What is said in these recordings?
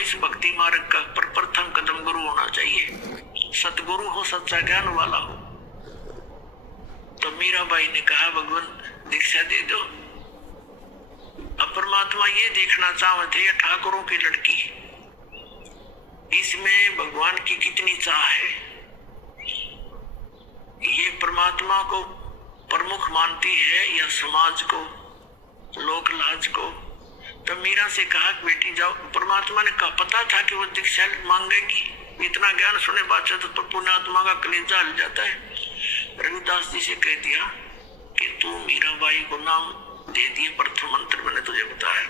इस भक्ति मार्ग का प्रथम कदम गुरु होना चाहिए, सतगुरु हो, सच्चा ज्ञान वाला हो। तो मीराबाई ने कहा भगवान दीक्षा दे दो। अब परमात्मा ये देखना चाहते हैं ठाकुरों की लड़की, इसमें भगवान की कितनी चाह है। ये परमात्मा को प्रमुख मानती है या समाज को, लोक लाज को। तो मीरा से कहा बेटी जाओ। परमात्मा ने कहा, पता था कि वो दीक्षा मांगेगी, इतना ज्ञान सुने बात तो पुण्यात्मा का कलेजा हल जाता है। रविदास जी से कह दिया कि तू मीराबाई को नाम दे दिए, प्रथम मंत्र मैंने तुझे बताया,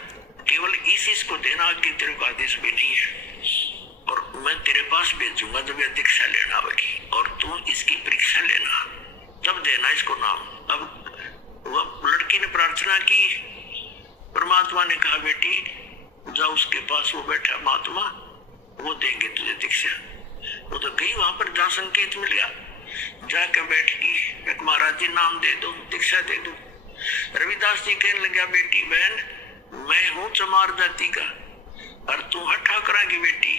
केवल इस को देना, आगे तेरे को आदेश भी नहीं है। और मैं तेरे पास भेजूंगा जब यह दीक्षा लेना आवेगी, और तू इसकी परीक्षा लेना, तब देना इसको नाम। अब वह लड़की ने प्रार्थना की, परमात्मा ने कहा बेटी जाओ उसके पास, वो बैठा महात्मा, वो देंगे तुझे दीक्षा। वो तो गई, वहां पर जहाँ संकेत मिल गया, जाकर बैठ गई, एक महाराज जी नाम दे दो, दीक्षा दे दो। रविदास जी कहने लगा, बेटी बहन मैं हूँ चमार जाति का और तू है ठाकरा की बेटी।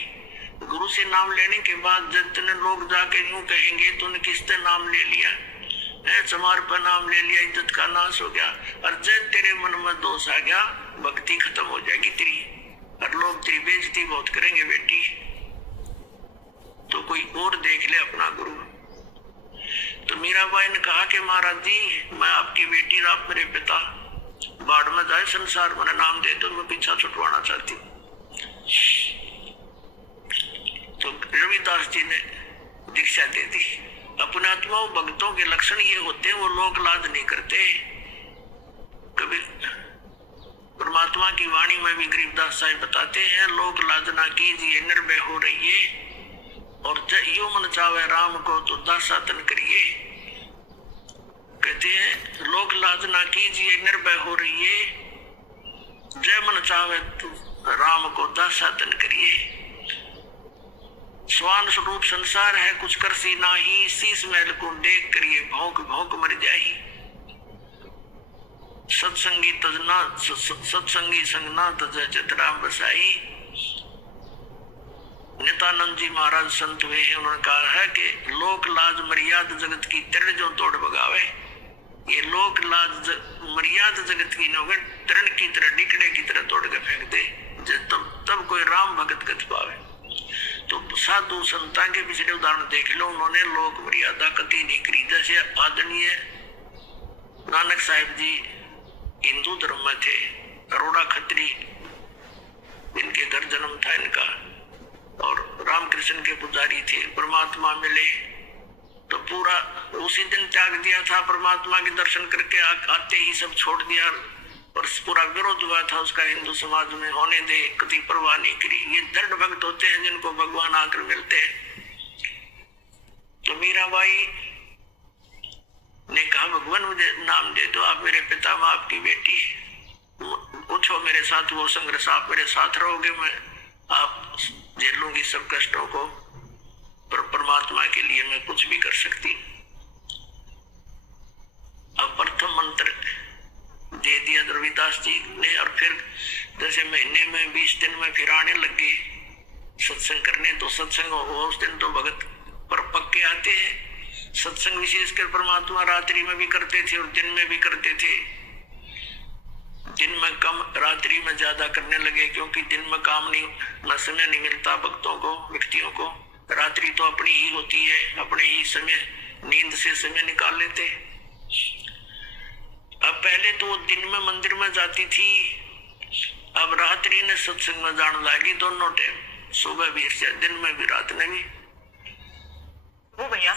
गुरु से नाम लेने के बाद जितने लोग जाके यूं कहेंगे तूने किसने नाम ले लिया है, चमार पर नाम ले लिया, इज्जत का नाश हो गया, और जब तेरे मन में दोष आ गया भक्ति खत्म हो जाएगी तेरी, और लोग तेरी बेइज्जती बहुत करेंगे बेटी, तो कोई और देख ले अपना गुरु। तो मीराबाई ने कहा कि महाराज जी मैं आपकी बेटी, आप मेरे पिता, बाढ़ में जाए संसार, मैंने नाम दे दो, मैं पीछा छुटवाना चाहती हूँ। तो रविदास जी ने दीक्षा दे दी। अपने आत्माओं भक्तों के लक्षण ये होते हैं, वो लोक लाज नहीं करते। कभी परमात्मा की वाणी में भी गरीबदास साहिब बताते हैं, लोक लाज ना कीजिए निर्भय हो रहिए, और यो मन चावे राम को तो दासा तन करिए। कहते हैं लोक लाज ना कीजिए निर्भय हो रहिए, जय मन चावे तो राम को दासा तन करिए। स्वान स्वरूप संसार है कुछ कर सी नाही, शीश महल को देख करिए भौंक भौंक मर जाही। सत्संगी तजना सत्संगी संगना तज चितराम बसाई। नित्यानंद जी महाराज संत हुए हैं, उन्होंने कहा है कि लोक लाज मर्याद जगत की तृण जो तोड़ बगावे। ये लोक लाज मर्याद जगत की नौगन तृण की तरह डिकड़े की तरह तोड़ के फेंक दे, तब कोई राम भगत गत पावे। तो साधु संतां के पिछले उदाहरण देख लो, उन्होंने लोक मर्यादा कति नहीं करी। जैसे आदरणीय नानक साहिब जी हिंदू धर्म में थे, अरोड़ा खत्री इनके घर जन्म था इनका, और रामकृष्ण के पुजारी थे। परमात्मा मिले तो पूरा उसी दिन त्याग दिया था, परमात्मा के दर्शन करके आते ही सब छोड़ दिया, और पूरा विरोध हुआ था उसका हिंदू समाज में, होने दे, कभी परवाह नहीं करी। ये दृढ़ भक्त होते हैं जिनको भगवान आकर मिलते हैं। तो मीराबाई ने कहा भगवान मुझे नाम दे दो, आप मेरे पिता, मैं आपकी बेटी, पूछो मेरे साथ वो संघर्ष, आप मेरे साथ रहोगे, मैं आप झेलूंगी सब कष्टों को, पर परमात्मा के लिए मैं कुछ भी कर सकती। अब प्रथम मंत्र दे दिया रविदास जी ने, और फिर जैसे महीने में 20 दिन में फिर आने लगे सत्संग करने। तो सत्संग हो उस दिन तो भगत पर पक्के आते हैं। सत्संग विशेषकर परमात्मा रात्रि में भी करते थे और दिन में भी करते थे। दिन में कम, रात्रि में ज्यादा करने लगे, क्योंकि दिन में काम नहीं, न समय नहीं मिलता भक्तों को, व्यक्तियों को। रात्रि तो अपनी ही होती है, अपने ही समय नींद से समय निकाल लेते। अब पहले तो दिन में मंदिर में जाती थी, अब रात्रि ने सत्संग में जाने लगी, दोनों टाइम, सुबह भी, दिन में भी, रात में भी। वो भैया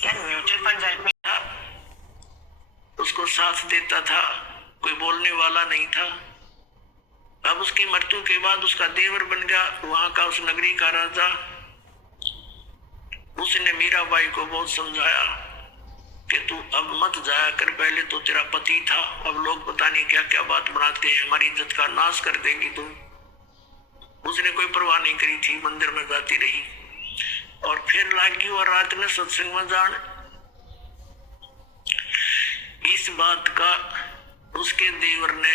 क्या म्यूचुअल फंड हेल्प में था, उसको साथ देता था, कोई बोलने वाला नहीं था। अब उसकी मृत्यु के बाद उसका देवर बन गया वहां का, उस नगरी का राजा। उसने मीराबाई को बहुत समझाया कि तू अब मत जाया कर, पहले तो तेरा पति था, अब लोग पता नहीं क्या क्या बात बनाते हैं, हमारी इज्जत का नाश कर देगी तू। उसने कोई परवाह नहीं करी थी, मंदिर में जाती रही, और फिर लागी और रात में सत्संग में जान। इस बात का उसके देवर ने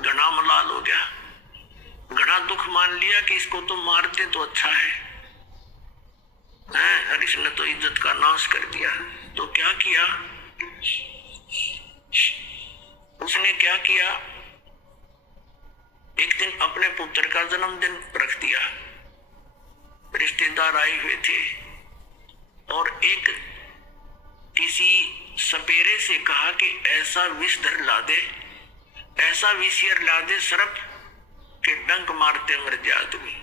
घना मलाल हो गया घना दुख मान लिया कि इसको तो मारते तो अच्छा है, और इसने तो इज्जत का नाश कर दिया। तो क्या किया उसने, क्या किया, एक दिन अपने पुत्र का जन्मदिन रख दिया। रिश्तेदार आए हुए थे और एक किसी सपेरे से कहा कि ऐसा विषधर ला दे, ऐसा विषयर ला दे सर्प के डंक मारते मर जाए आदमी।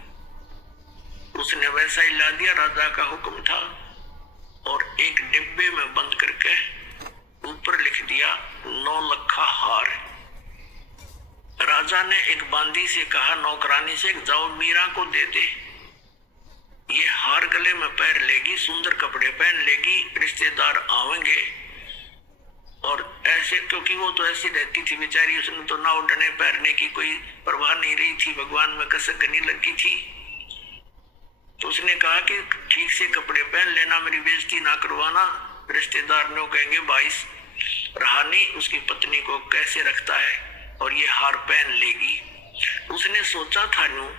उसने वैसा ही ला दिया, राजा का हुक्म था, और एक डिब्बे में बंद करके ऊपर लिख दिया 9 लखा हार। राजा ने एक बांदी से कहा, नौकरानी से, जाओ मीरा को दे दे, ये हार गले में पैर लेगी, सुंदर कपड़े पहन लेगी, रिश्तेदार आवेंगे। और ऐसे, क्योंकि वो तो ऐसी रहती थी बेचारी, उसने तो ना उठने पैरने की कोई परवाह नहीं रही थी, भगवान में कसक नहीं लगी थी। तो उसने कहा कि ठीक से कपड़े पहन लेना, मेरी बेइज्जती ना करवाना, रिश्तेदार ने कहेंगे भाई रहा नहीं उसकी पत्नी को कैसे रखता है, और ये हार पहन लेगी। उसने सोचा था न्यू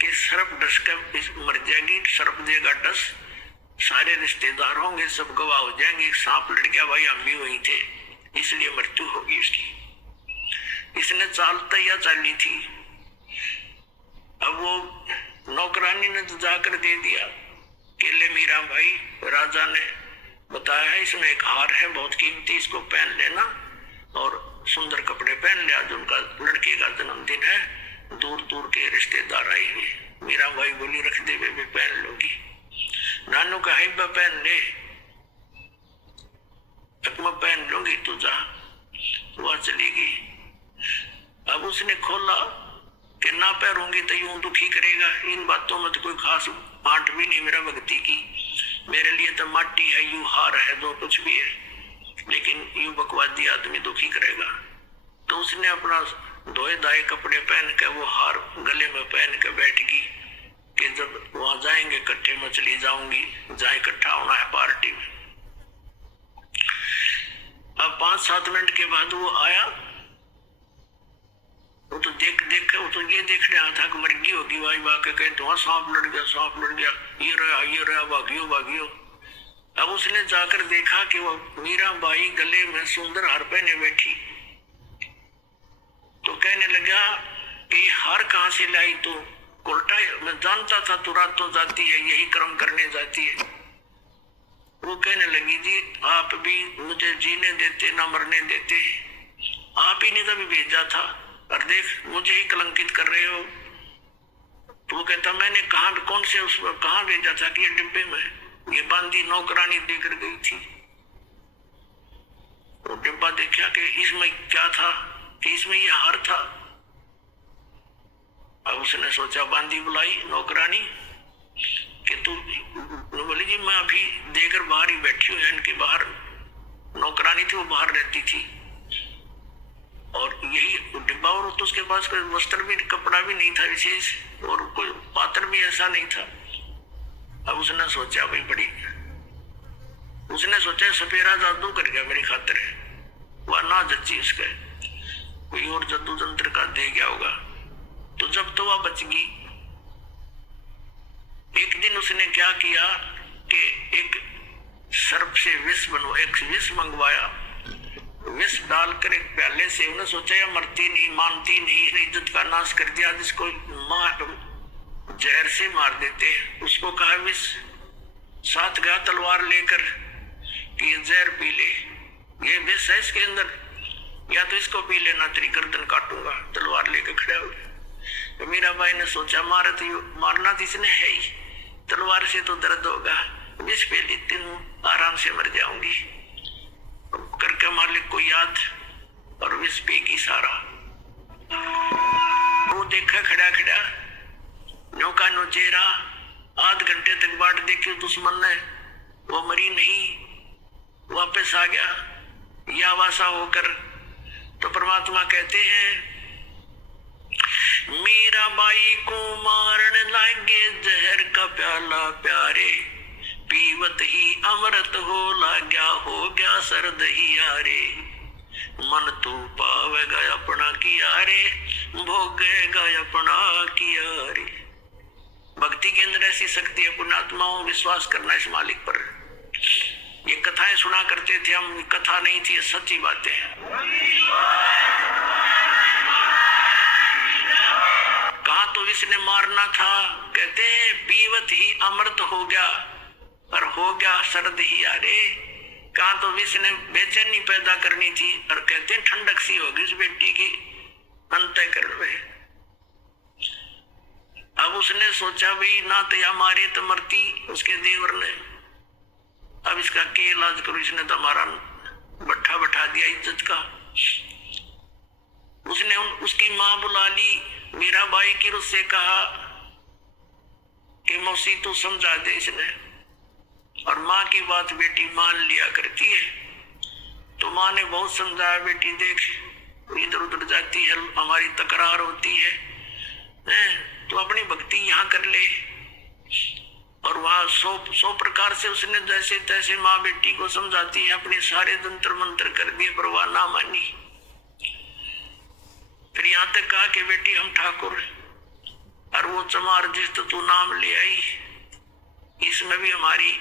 कि सर्प डस कर मर जाएगी, सर्प देगा डस, सारे रिश्तेदार होंगे, सब गवाह हो जाएंगे, सांप लड़ गया भाई हम भी वही थे, इसलिए मृत्यु होगी उसकी। इसने चाल तैयार चाली थी। अब वो नौकरानी ने तो जाकर दे दिया कि ले मीरा भाई, राजा ने बताया है इसमें एक हार है बहुत कीमती, इसको पहन लेना, और सुंदर कपड़े पहन ले, आज उनका लड़के का जन्मदिन है, दूर दूर के रिश्तेदार आए हुए। मीरा भाई बोली रख दे बेबी, पहन लोगी। नानू का हिब्बा पहन ले, मैं पहन लूंगी, तू जा। वह चली गई। अब उसने खोला कि ना पहनूंगी तो यूं दुखी करेगा, इन बातों में तो कोई खास आंट भी नहीं मेरा भक्ति की, मेरे लिए तो माटी है, यूं हार है, जो कुछ भी है, लेकिन यूं बकवादी आदमी दुखी करेगा। तो उसने अपना धोए दाए कपड़े पहन के वो हार गले में पहन के बैठ गई कि जब वहां जाएंगे इकट्ठे में चली जाऊंगी, जहाँ इकट्ठा होना है पार्टी में। अब 5-7 मिनट के बाद वो आया, वो तो देख के वो तो ये देखने आया था कि मर्गी होगी, वाई वाह के कहते वहां सांप लड़ गया, सांप लड़ गया, ये रहा, भागियो भागियो। अब उसने जाकर देखा कि वो मीरा बाई गले में सुंदर हार पहने बैठी। तो कहने लगा कि हार कहाँ से लाई, तो उल्टा मैं जानता था तू रात तो जाती है, यही कर्म करने जाती है। वो कहने लगी जी आप भी मुझे जीने देते ना मरने देते, आप ही ने कभी भेजा था, और देख मुझे ही कलंकित कर रहे हो। तो वो कहता मैंने कहा, कौन से उसमें कहाँ भेजा था कि ये डिब्बे में, ये बांदी नौकरानी देकर गई थी। वो डिब्बा देखा कि इसमें क्या था, कि इसमें ये हार था। अब उसने सोचा, बांदी बुलाई नौकरानी कि तू, बोली जी मैं अभी देकर बाहर ही बैठी हूँ, इनके बाहर नौकरानी थी, वो बाहर रहती थी, और यही डिब्बा, और तो उसके पास कोई वस्त्र भी, कपड़ा भी नहीं था विशेष, और कोई पात्र भी ऐसा नहीं था। अब उसने सोचा भाई बड़ी, उसने सोचा सपेरा जादू कर गया मेरी खातिर, वह ना जच्ची उसके, कोई और जादू तंत्र का दे गया होगा। तो जब तो वह बच गई। एक दिन उसने क्या किया कि एक सर्प से विष मंगवाया, विष डालकर एक प्याले से, उन्हें सोचा या मरती नहीं, मानती नहीं, इज्जत का नाश कर दिया, जिसको जहर से मार देते। उसको कहा विष, साथ गया तलवार लेकर कि जहर पी ले, ये विष है इसके अंदर, या तो इसको पी लेना, तेरी गर्दन काटूंगा। तलवार लेकर खड़ा हो गया। तो मीरा बाई ने सोचा मारना तो इसने है ही, तलवार से तो दर्द होगा, विष पे लेती हूँ, आराम से मर जाऊंगी। करके मालिक को याद, और विष पे की सारा। वो देखा खड़ा खड़ा नो का नो चेहरा, आध घंटे तक बाट देखी दुश्मन ने, वो मरी नहीं, वापस आ गया या वासा होकर। तो परमात्मा कहते हैं मीरा बाई को मारन लागे जहर का प्याला प्यारे, पीवत ही अमृत हो लाग्या, हो गया सर्द ही यारे। मन तू पावेगा अपना किया रे, भोगेगा अपना किया रे। भक्ति के अंदर ऐसी शक्ति है, पुण्यात्माओं विश्वास करना इस मालिक पर। ये कथाएं सुना करते थे हम, कथा नहीं थी, सच्ची बातें हैं। कहा तो विष ने मारना था, कहते हैं पीवत ही अमृत हो गया, और हो गया शरद ही यारे। कहा तो विष ने बेचैनी पैदा करनी थी, और कहते हैं ठंडक सी होगी उस बेटी की अंतःकरण में। अब उसने सोचा भाई ना तो या मारे तो मरती उसके देवर ने, अब इसका के इलाज करो। इसने तो हमारा बट्ठा बैठा दिया इज्जत का। उसने उसकी माँ बुला ली, मीराबाई की उससे कहा कि मौसी तू समझा दे इसने। और माँ की बात बेटी मान लिया करती है, तो माँ ने बहुत समझाया, बेटी देख इधर उधर जाती है, हमारी तकरार होती है, तो अपनी भक्ति यहाँ कर ले। और वहां सौ प्रकार से उसने जैसे तैसे माँ बेटी को समझाती है, अपने सारे तंत्र मंत्र कर दिए, पर वह ना मानी। फिर यहाँ तक कहा कि बेटी हम ठाकुर, और वो चमार जिस तो तू नाम ले आई, इसमें भी हमारी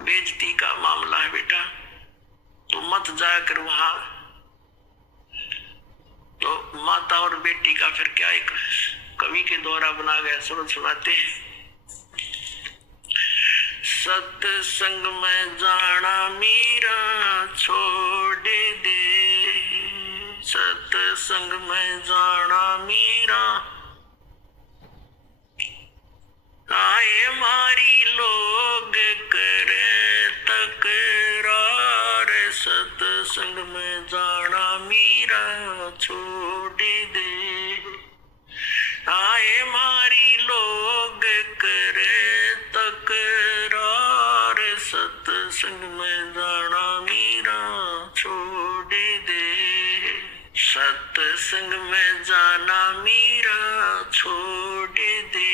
बेइज्जती का मामला है बेटा, तो मत जाकर वहां। तो माता और बेटी का फिर क्या एक कवि के द्वारा बना गया शब्द सुनाते हैं। सत्संग में जाना मीरा छोड़ दे, सत्संग में जाना मीरा, आए मारी लोग करे तकरार। सत्संग में जाना मीरा छोड़ दे, आए मारी लोग करे तकरार। सत्संग में जाना मीरा छोड़ दे, सत्संग में जाना मीरा छोड़ दे,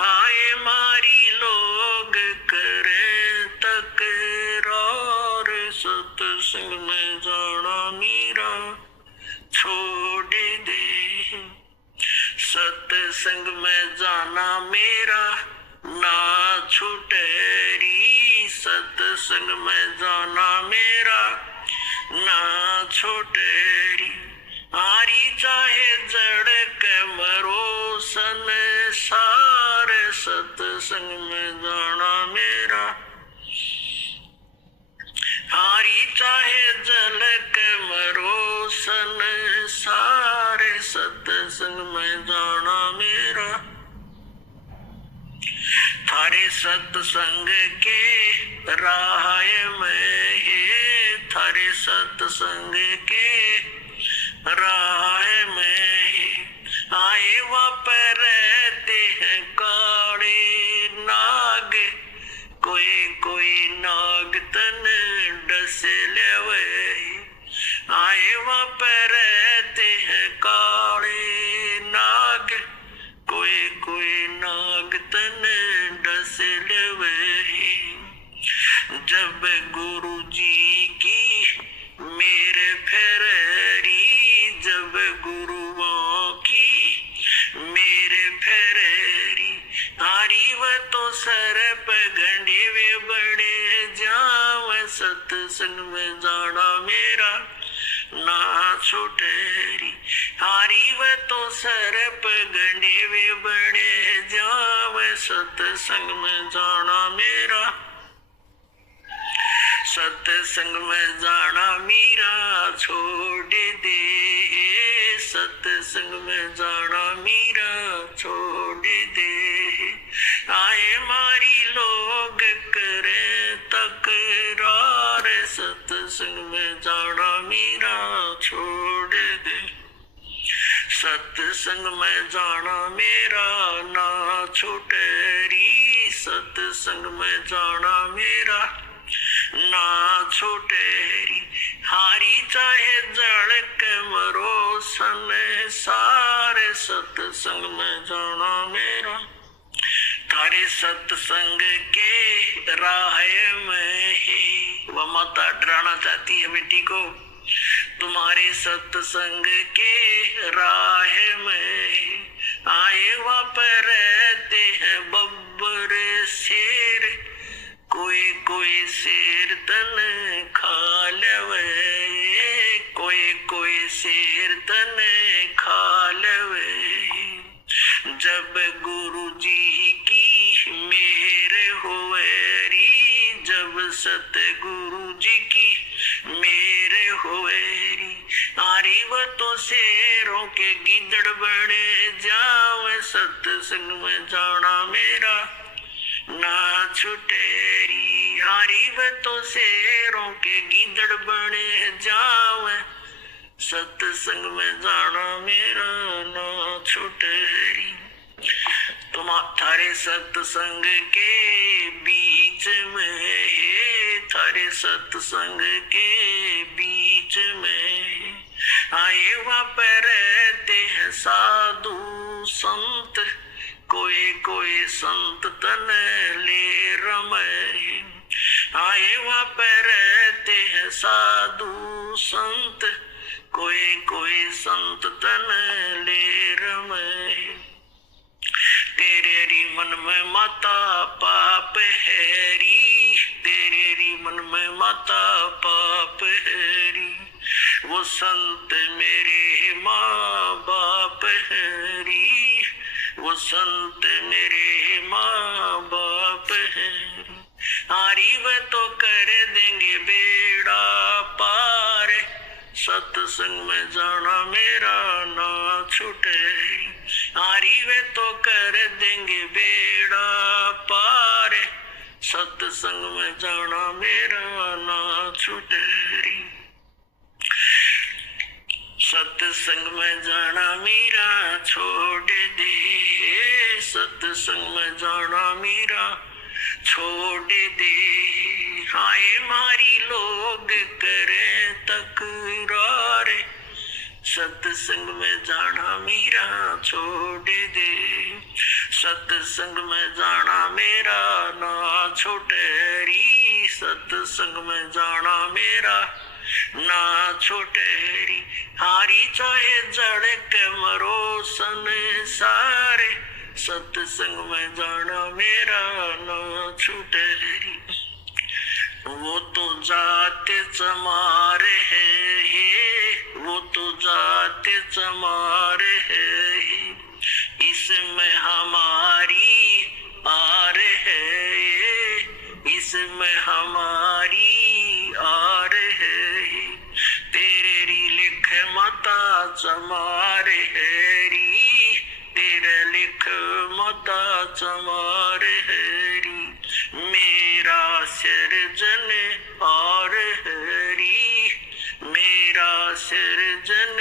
आए मारी लोग करे तकरार। सत्संग में जाना मीरा छोड़ दे, सत्संग में जाना मेरा ना छूटेरी। सत्संग में जाना मेरा ना छूटेरी, आरी चाहे जड़ के मरो संसार। सत्संग में जाना मेरा, हारी चाहे जल के मरो संसार। सत्संग में जाना मेरा, थारे सत्संग के राह में है, थारे सत्संग के राह में आए वहाँ रहते हैं काले नाग, कोई कोई नाग तन डस लेवे। आए वहाँ रहते हैं काले नाग, कोई कोई नाग तन डस लेवे। जब गुरु जी की मेरे फेरी, जब गुरुओं की मेरे फेरी, हारी व तो सर पगंडे वे बड़े जाव। सत्संग में जाना मेरा ना छूटेरी, हारी व तो सर पगंडे वे बड़े जाव। सत्संग में जाना मेरा, सत्संग में जाना मीरा छोड़ दे, सत्संग में जाना मीरा छोड़ दे। आए मारी लोग करे तकरार। सत्संग में जाना मीरा छोड़ दे, सत्संग में जाना मेरा ना छूटेरी। सत्संग में जाना मेरा ना छूटेरी, हारी चाहे जड़ के मरो संसार। सत्संग में जाना मेरा, थारे सत्संग के राह में है। वह माता डराना चाहती है बेटी को, तुम्हारे सत्संग के राह में आए वहाँ पर रहते हैं बब्बर शेर, कोई कोई शेर तन खा लेवे, कोई कोई शेर तन खा लेवे। जब गुरु जी की मेहर होवेरी, जब सतगुरु जी की मेहर होवेरी, आरी वो तो शेरों के गिदड़ बने जावे, सत्संग में जाना मेरा ना छुटेरी। हारी वे तो शेरों के गिदड़ बने जावे, सत्संग में जाना मेरा ना छुटेरी। तुम थारे सत्संग के बीच में है, थारे सत्संग के बीच में आए वहाँ पर रहते हैं साधु संत, कोई कोई संत तन ले रमे। आए वहाँ पर रहते हैं साधु संत, कोई कोई संत तन ले रमे। तेरे री मन में माता पाप हैरी, तेरे री मन में माता पाप हैरी, वो संत मेरे माँ बाप हैरी, वो संत मेरे माँ बाप हैरी। हारी वे तो कर देंगे बेड़ा पार, सत्संग में जाना मेरा ना छूटे। हारी वे तो कर देंगे बेड़ा पार, सत्संग में जाना मेरा ना छूटे। सत्संग में जाना मेरा छोड़ दे, सत्संग में जाना मेरा छोड़ दे। हाय मारी लोग करे तकरार, सत्संग में जाना मेरा छोड़ दे, सत्संग में जाना मेरा ना छोटेरी, सत्संग में जाना मेरा ना छोटेरी। हारी चाहे जड़ के मरो संसार, सत्संग में जाना मेरा ना छूटेरी। वो तो जाते चमारे है, वो तो जाते चमारे है, इसमें हमारी आर है, इसमें हमारी आर है। तेरे री लिख माता चमार हैरी, तेरे लिख माता चमार हैरी। मेरा सिरजन और हैरी, मेरा सिरजन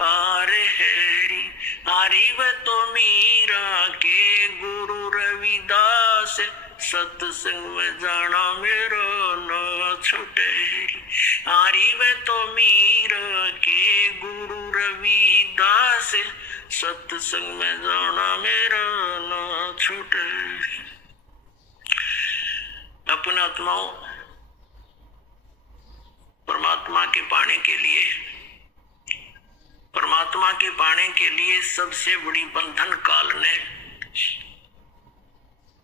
और हैरी। हारी व तो मीरा के गुरु रविदास, सत्संग में जाना मेरा ना छुटेरी। हारी व तो मीरा के गुरु रविदास, सत्संग में जाना मेरा ना छुटेरी। अपने आत्माओं, परमात्मा के पाने के लिए, परमात्मा के पाने के लिए सबसे बड़ी बंधन काल ने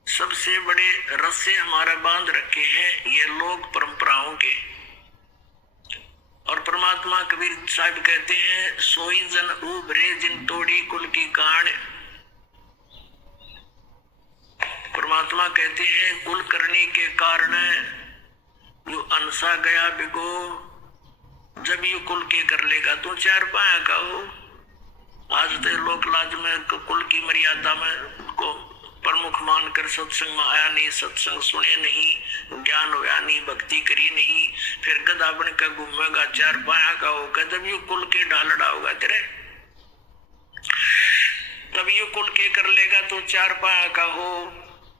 सबसे बड़े रस्से हमारा बांध रखे हैं, ये लोग परंपराओं के। और परमात्मा कबीर साहब कहते हैं, सोई जन उभरे जिन तोड़ी कुल की कान। परमात्मा कहते हैं, कुल करने के कारण यो अनसा गया बिगो, जब यू कुल के कर लेगा तो चार पाया का हो। आज तो लोक लाज में कुल की मर्यादा में को प्रमुख मानकर सत्संग में आया नहीं, सत्संग सुने नहीं, ज्ञान होया नहीं, भक्ति करी नहीं, फिर गधा बन का घूमेगा, चार पाया का होगा। जब यू कुल के ढालड़ा होगा तेरे, तब यू कुल के कर लेगा तो चार पाया का हो।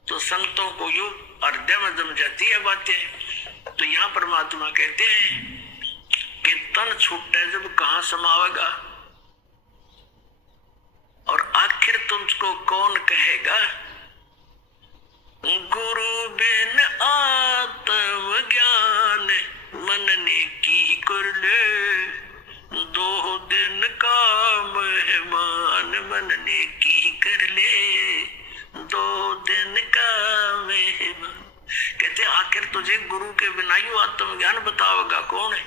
तो संतों को यू हृदय में जम जाती है बातें। तो यहाँ परमात्मा कहते हैं कि तन छूटे जब कहाँ समावेगा, और आखिर तुमको कौन कहेगा गुरु बिन आत्म ज्ञान मन ने की कर ले, 2 दिन का मेहमान मन ने की कर ले, 2 दिन का मेहमान। कहते आखिर तुझे गुरु के बिना ही आत्म ज्ञान बताओगा कौन है।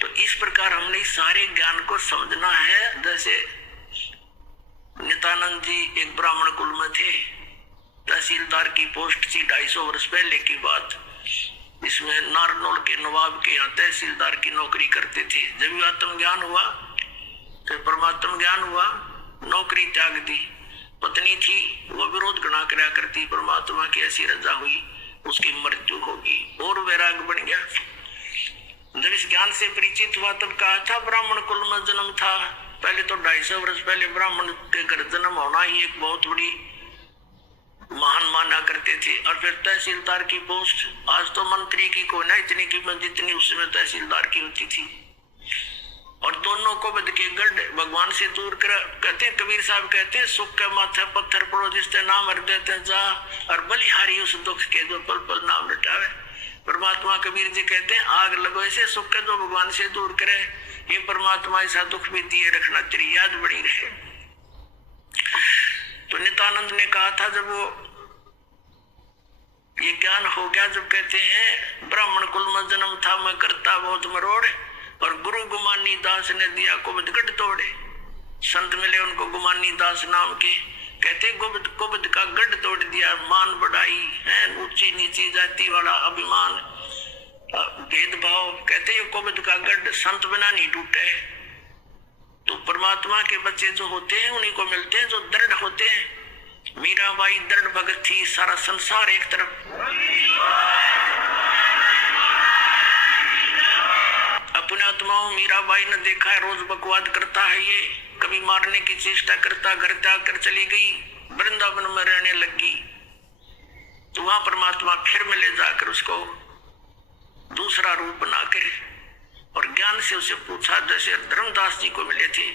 तो इस प्रकार हमने सारे ज्ञान को समझना है। जैसे नित्यानंद जी एक ब्राह्मण कुल में थे, तहसीलदार की पोस्ट थी 250 वर्ष पहले की बात। इसमें नारनौल के नवाब के यहाँ तहसीलदार की नौकरी करते थे। जब आत्म ज्ञान हुआ तो परमात्म ज्ञान हुआ, नौकरी त्याग दी। पत्नी थी वो विरोध गणा करा करती, परमात्मा की ऐसी रजा हुई उसकी मृत्यु होगी और वैराग बन गया। जब इस ज्ञान से परिचित हुआ तब कहा था ब्राह्मण कुल में जन्म था। पहले तो 250 वर्ष पहले ब्राह्मण के घर जन्म होना ही एक बहुत बड़ी महान माना करते थे। और फिर तहसीलदार की पोस्ट, आज तो मंत्री की कोई ना इतनी कीमत जितनी उस समय तहसीलदार की होती थी। और दोनों को बद के गढ़ भगवान से दूर कर। कहते हैं कबीर साहब कहते हैं सुख के माथे पत्थर पड़ो जिससे नाम हर देते जा, और बलिहारी उस दुख के जो पल पल नाम लटावे। परमात्मा कबीर जी कहते हैं आग लगो ऐसे सुख के जो भगवान से दूर करे। ये परमात्मा ऐसा दुख भी दिए रखना तेरी याद बड़ी रहे। तो नित्यानंद ने कहा था जब वो ये ज्ञान हो गया, जब कहते हैं ब्राह्मण कुल में जन्म था मैं करता बहुत मरोड़, और गुरु गुमानी दास ने दिया कुबद गढ़ तोड़े। संत मिले उनको गुमानी दास नाम के, कहते कुबद का गढ़ तोड़ दिया। मान बढ़ाई है, ऊंची नीची जाति वाला अभिमान भेदभाव, कहते हैं कुबद का गढ़ संत बिना नहीं टूटे। तो परमात्मा के बच्चे जो होते हैं उन्हीं को मिलते हैं जो दृढ़ होते हैं। मीराबाई दृढ़ भगत थी, सारा संसार एक तरफ। अपने आत्माओं मीराबाई ने देखा है रोज बकवाद करता है, ये कभी मारने की चेष्टा करता, घर त्याग कर चली गई, वृंदावन में रहने लगी। तो वहां परमात्मा फिर मिले जाकर उसको दूसरा रूप बनाकर, और ज्ञान से उसे पूछा जैसे धर्मदास जी को मिले थे।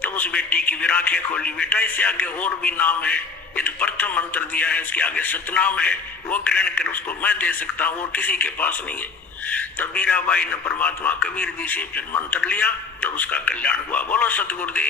तो उस बेटी की भी आंखें खोली, बेटा इससे आगे और भी नाम है, ये तो प्रथम मंत्र दिया है, इसके आगे सतनाम है, वो ग्रहण कर उसको मैं दे सकता हूँ और किसी के पास नहीं है। तब मीराबाई ने परमात्मा कबीर जी से फिर मंत्र लिया, तब उसका कल्याण हुआ। बोलो सतगुरुदेव।